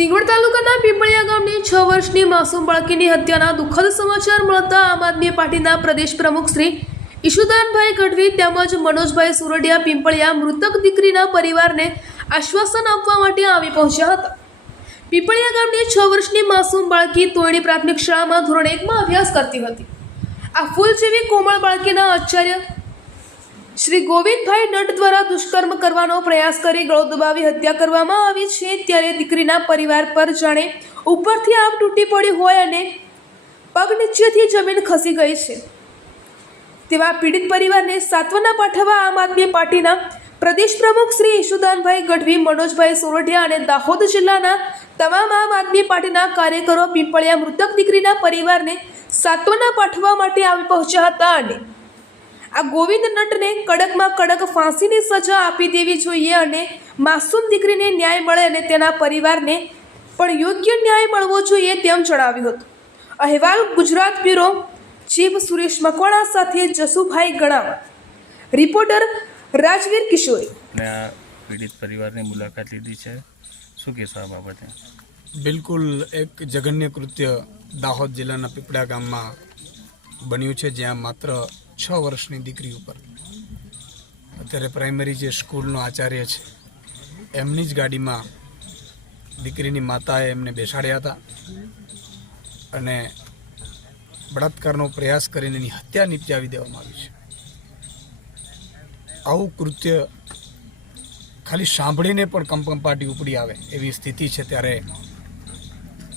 સિંગવડ તાલુકાના પીપળિયા ગામની છ વર્ષની માસૂમ બાળકીની હત્યાના દુઃખદ સમાચાર મળતા આમ આદમી પાર્ટીના પ્રદેશ પ્રમુખ શ્રી ઈશુદાનભાઈ ગઢવી તેમજ મનોજભાઈ સુરડિયા પીપળિયા મૃતક દીકરીના પરિવારને આશ્વાસન આપવા માટે આવી પહોંચ્યા હતા. પીપળિયા ગામની છ વર્ષની માસૂમ બાળકી તોયણી પ્રાથમિક શાળામાં ધોરણ એકમાં અભ્યાસ કરતી હતી. આ ફૂલ જેવી કોમળ બાળકીના આચાર્ય શ્રી ગોવિંદભાઈ નટ દ્વારા દુષ્કર્મ કરવાનો પ્રયાસ કરી ગળો દબાવી હત્યા કરવામાં આવી છે, ત્યારે દીકરીના પરિવાર પર જાણે ઉપરથી આગ તૂટી પડી હોય અને પગ નીચેથી જમીન ખસી ગઈ છે. તેવા પીડિત પરિવારને સાંત્વના પાઠવવા આમ આદમી પાર્ટીના પ્રદેશ પ્રમુખ શ્રી ઈશુદાનભાઈ ગઢવી, મનોજભાઈ સોરઠિયા અને દાહોદ જિલ્લાના તમામ આમ આદમી પાર્ટીના કાર્યકરો, પીપળિયા મૃતક દીકરીના પરિવારને સાંત્વના પાઠવવા માટે આવી પહોંચ્યા હતા અને આ ગોવિંદ નટને કડકમાં કડક ફાંસીની સજા આપી દેવી જોઈએ અને માસૂમ દીકરીને ન્યાય મળે અને તેના પરિવારને પણ યોગ્ય ન્યાય મળવો જોઈએ તેમ જણાવ્યું હતું. અહેવાલ ગુજરાત બ્યુરો ચીફ સુરેશ મકવાણા સાથે જસુભાઈ ગણાવા. રિપોર્ટર રાજવીર કિશોરી. પીડિત પરિવારની મુલાકાત લીધી છે. શું કહેશો આ બાબતે? બિલકુલ એક જઘન્ય કૃત્ય દાહોદ જિલ્લાના પીપળા ગામમાં બન્યું છે જ્યાં માત્ર છ વર્ષની દીકરી ઉપર. અત્યારે પ્રાઇમરી જે સ્કૂલનો આચાર્ય છે, એમની જ ગાડીમાં દીકરીની માતાએ એમને બેસાડ્યા હતા અને બળાત્કારનો પ્રયાસ કરીને એની હત્યા નિપજાવી દેવામાં આવી છે. આવું કૃત્ય ખાલી સાંભળીને પણ કંપકંપાટી ઉપડી આવે એવી સ્થિતિ છે ત્યારે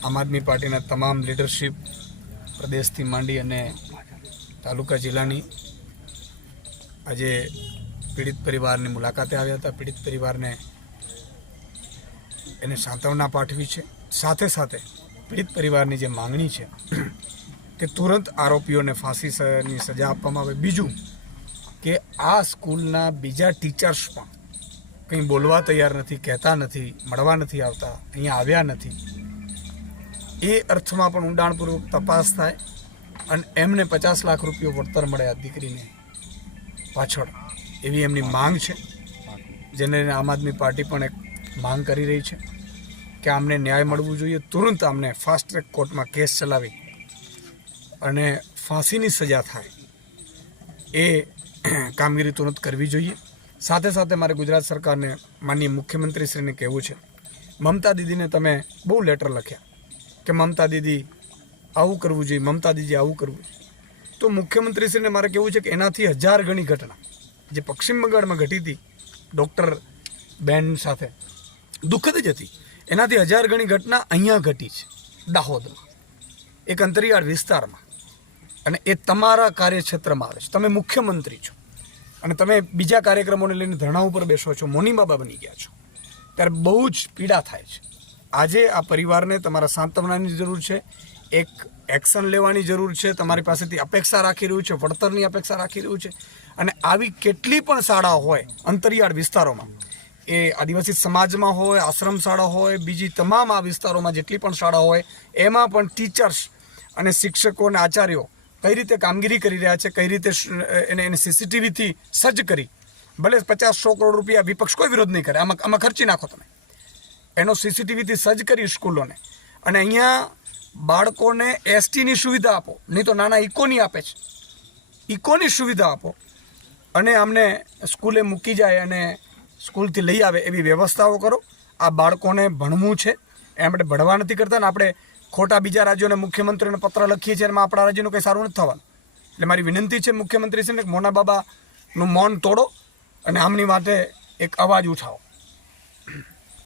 આમ આદમી પાર્ટીના તમામ લીડરશિપ પ્રદેશથી માંડી અને તાલુકા જિલ્લાની આજે પીડિત પરિવારની મુલાકાતે આવ્યા હતા. પીડિત પરિવારને એને સાંત્વના પાઠવી છે. સાથે સાથે પીડિત પરિવારની જે માંગણી છે કે તુરંત આરોપીઓને ફાંસીની સજા આપવામાં આવે. બીજું કે આ સ્કૂલના બીજા ટીચર્સ પણ કંઈ બોલવા તૈયાર નથી, કહેતા નથી, મળવા નથી આવતા, અહીંયા આવ્યા નથી. એ અર્થમાં પણ ઊંડાણપૂર્વક તપાસ થાય. અને એમને પચાસ લાખ રૂપિયો વળતર મળે આ દીકરીને પાછળ. એવી એમની માંગ છે. જેને આમ આદમી પાર્ટી પણ એક માંગ કરી રહી છે કે આમને ન્યાય મળવું જોઈએ. તુરંત આમને ફાસ્ટ ટ્રેક કોર્ટમાં કેસ ચલાવી અને ફાંસીની સજા થાય એ કામગીરી તુરંત કરવી જોઈએ. સાથે સાથે મારે ગુજરાત સરકારને માનનીય મુખ્યમંત્રીશ્રીને કહેવું છે, મમતા દીદીને તમે બહુ લેટર લખ્યા કે મમતા દીદી આવું કરવું જોઈએ મમતા આવું કરવું જોઈએ. તો મુખ્યમંત્રીશ્રીને મારે કહેવું છે કે એનાથી હજાર ગણી ઘટના, જે પશ્ચિમ બંગાળમાં ઘટી હતી ડૉક્ટર બેન સાથે, દુઃખદ જ હતી. એનાથી હજાર ગણી ઘટના અહીંયા ઘટી છે, દાહોદમાં. એક અંતરિયાળ વિસ્તારમાં. અને એ તમારા કાર્યક્ષેત્રમાં આવે છે. તમે મુખ્યમંત્રી છો. અને તમે બીજા કાર્યક્રમોને લઈને ધરણા ઉપર બેસો છો, મોની બાબા બની ગયા છો. ત્યારે બહુ જ પીડા થાય છે. આજે આ પરિવારને તમારા સાંત્વનાની જરૂર છે. એક એક્શન લેવાની જરૂર છે, તમારી પાસેથી અપેક્ષા રાખી રહ્યું છે, વળતરની અપેક્ષા રાખી રહ્યું છે અને આવી કેટલી પણ શાળાઓ હોય, અંતરિયાળ વિસ્તારોમાં, એ આદિવાસી સમાજમાં હોય, આશ્રમ શાળા હોય, બીજી તમામ આ વિસ્તારોમાં જેટલી પણ શાળા હોય, એમાં પણ ટીચર્સ અને શિક્ષકો અને આચાર્યો કઈ રીતે કામગીરી કરી રહ્યા છે, કઈ રીતે એને એને સીસીટીવીથી સજ્જ કરી, ભલે પચાસ સો કરોડ રૂપિયા વિપક્ષ કોઈ વિરોધ નહીં કરે, આમાં આમાં ખર્ચી નાખો તમે. એનો સીસીટીવીથી સજ્જ કરી સ્કૂલોને. અને અહીંયા બાળકોને એસટીની સુવિધા આપો. નહીં તો નાના ઇકોની આપે છે. ઇકોની સુવિધા આપો. અને અમને સ્કૂલે મૂકી જાય અને સ્કૂલથી લઈ આવે એવી વ્યવસ્થાઓ કરો. આ બાળકોને ભણવું છે. એ આપણે ભણવા નથી કરતા ને આપણે ખોટા બીજા રાજ્યોને મુખ્યમંત્રીને પત્ર લખીએ છીએ એમાં આપણા રાજ્યનું કંઈ સારું નથી થવાનું. એટલે મારી વિનંતી છે મુખ્યમંત્રી છે ને મોના બાબાનું મૌન તોડો અને આમની માટે એક અવાજ ઉઠાવો.